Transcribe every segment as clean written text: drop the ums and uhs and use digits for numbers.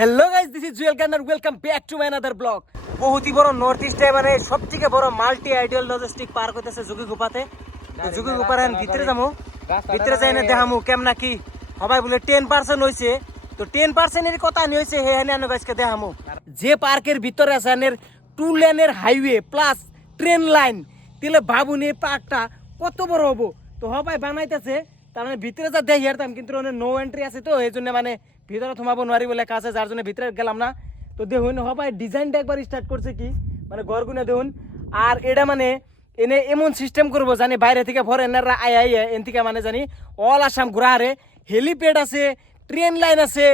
Hello guys, this is Jewel Khan আর welcome back to my another blog. বহুতই বড় north ইস্টে মানে সবথেকে বড় মাল্টি আইডিয়াল লজিস্টিক পার্ক হইতেছে যোগীগুপাতে। তো যোগীগুপার ভিতরে যাবো, ভিতরে যাই না দেখামু কেমন কি সবাই বলে 10% হইছে। তো 10% এর কথা নিয়ে হইছে হে হানি আনো গাইসকে দেখামু। যে পার্কের ভিতরে আছে আনের 2 লেনের হাইওয়ে প্লাস ট্রেন লাইন, তাহলে ভাবুন এই পার্কটা কত বড় হবো। তো সবাই বানাইতেছে, তার মানে ভিতরে যা দেখি হারতাম, কিন্তু নো এন্ট্রি আছে, তো এই জন্য মানে ভিতরে থমাবো নোয়ারি বলে কাছে, যার জন্য ভিতরে গেলাম না। তো দেখুন সবাই ডিজাইনটা একবার স্টার্ট করছে কি মানে ঘরগুলো দেখুন। আর এটা মানে এনে এমন সিস্টেম করবো জানি বাইরে থেকে ফরেনাররা আই এন থেকে মানে জানি অল আসাম ঘুরা হারে। হেলিপ্যাড আছে, ট্রেন লাইন আছে,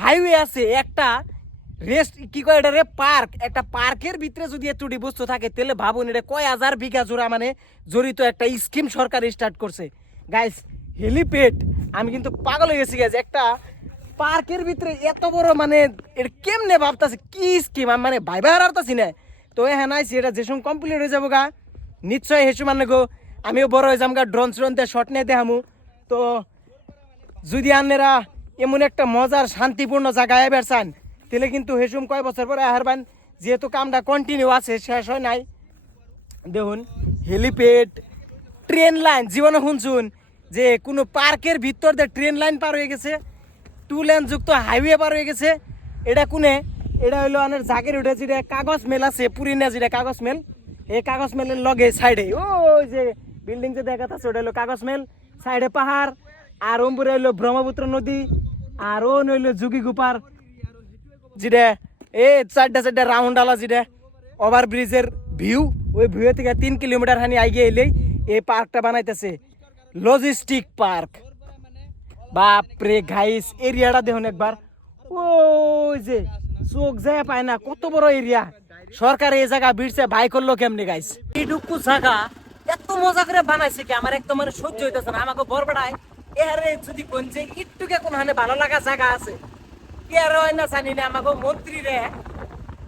হাইওয়ে আছে, একটা রেস্ট কি কয় এটা রে পার্ক। একটা পার্কের ভিতরে যদি একটু বস্তু থাকে তাহলে ভাবুন এটা কয় হাজার বিঘা জোড়া মানে জড়িত একটা স্কিম সরকার স্টার্ট করছে গাইস। হেলিপ্যাড আমি কিন্তু পাগল হয়ে গেছি গাইস, একটা পার্কের ভিতরে এত বড় মানে এটা কেমনে ভাবতাছে কি স্কিম, আমি মানে ভাইবা হারাতাছি না। তো হ্যাঁ নাইছি এটা যে সময় কমপ্লিট হয়ে যাবো গা নিশ্চয়ই হেসু মানে গো আমিও বড় হয়ে যাম গা, ড্রোন দিয়ে শট নিয়ে দেখামু। তো যদি আন্নেরা এমন একটা মজার শান্তিপূর্ণ জায়গায় এবার চান তাহলে কিন্তু হেসুম কয় বছর পরে হারবান, যেহেতু কামটা কন্টিনিউ আছে, শেষ হয় নাই। দেখুন হেলিপ্যাড, ট্রেন লাইন, জীবনে শুনছুন যে কোনো পার্কের ভিতর দিয়ে ট্রেন লাইন পার হয়ে গেছে, 2 লেন যুক্ত হাইওয়ে পার হয়ে গেছে। এটা কোনে, এটা হইলো আনের জাগের উঠে যেটা কাগজ মেল আছে পুরিনা, যেটা কাগজ মেল, এই কাগজ মেলের লগে সাইডে ওই যে বিল্ডিং যে দেখা যাচ্ছে ওটা হলো কাগজ মেল, সাইডে পাহাড়, আর ওমপুরে হইলো ব্রহ্মপুত্র নদী, আর ও নইলো যোগীগুপার যেটা এই চারটা রাউন্ডালা যেটা ওভার ব্রিজের ভিউ, ওই ভিউ থেকে 3 কিলোমিটার হানি আগে এলেই এই পার্কটা বানাইতেছে লজিস্টিক পার্ক। বাপরে গাইস এরিয়াটা দেখুন একবার, ওই যে চোখ যায় পায় না কত বড় এরিয়া। সরকার এই জায়গা বিড়ছে ভাই করলো কেমনি গাইস। এইটুকু জায়গা এত মজা করে বানাইছে কি আমার একদম মানে সহ্য হইতেছে না। আমাকে বরবেড়ায় এরে যদি কোন যে একটুকে কোন হানে ভালো লাগা জায়গা আছে কি আর হয় না জানি না। আমাকে মন্ত্রী রে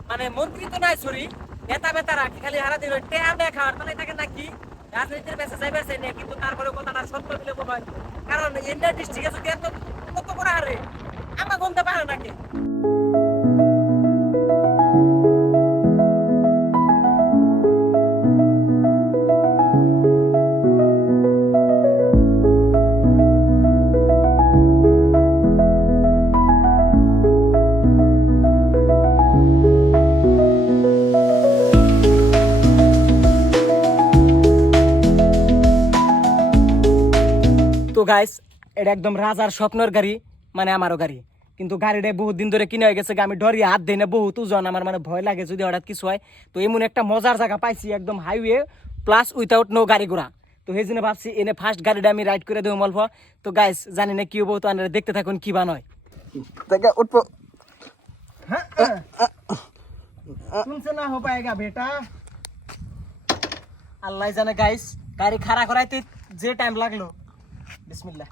মানে মন্ত্রী তো নাই সরি নেতা বেতারা খালি হারা দিন টেয়া খাওয়ার তাহলে থাকে নাকি রাজনীতির বেঁচে যাই বেঁচে নেই, কিন্তু তারপরে কথাটা সত্য দিলে হয়। কারণ ইন্ডিয়া ডিস্ট্রিক্টে যদি এত কত করে হারে আমার গন্ধে পারে নাকি। তো গাইস এটা একদম রাজার স্বপ্নের গাড়ি, মানে আমারও গাড়ি, কিন্তু গাড়িটা বহুত দিন ধরে কিনে হয়ে গেছে, আমি ডরি হাত দিই না, বহুত ওজন, আমার মানে ভয় লাগে যদি হঠাৎ কিছু হয়। তো এমন একটা মজার জায়গা পাইছি একদম হাইওয়ে প্লাস উইথাউট নো গাড়ি ঘোড়া। তো সেই জন্য ভাবছি এনে ফার্স্ট গাড়িটা আমি রাইড করে দেবো অল্প। তো গাইস জানি না কি হবো, তো আপনারা দেখতে থাকুন কি বানয় উঠবো। শুনছে না হো পায়েগা বেটা, আল্লাহ জানে গাইস গাড়ি খাড়া করাইতে যে টাইম লাগলো। বিসমিল্লাহ।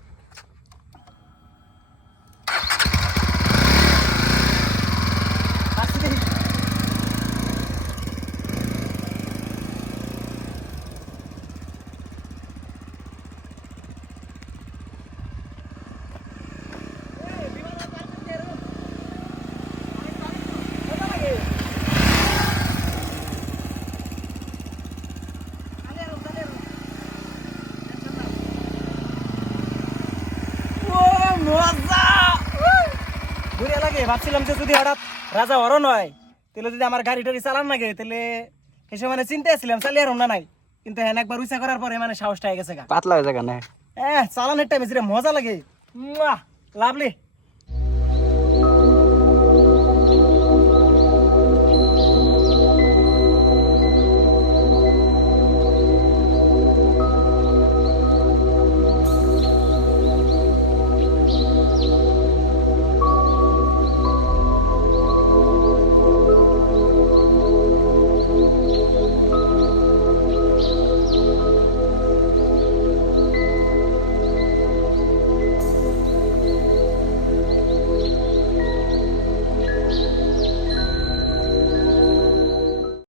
ভাবছিলাম যে যদি হঠাৎ রাজা হরণ হয় তাহলে যদি আমার গাড়ি টাড়ি চালান লাগে তাহলে এসে মানে চিন্তায় ছিলাম চালিয়ে না নাই, কিন্তু হ্যাঁ একবার উইসা করার পরে মানে সাহসটা হয়ে গেছে, পাতলা হয়ে যায় না চালানোর টাইমে যেটা মজা লাগে লাভলি।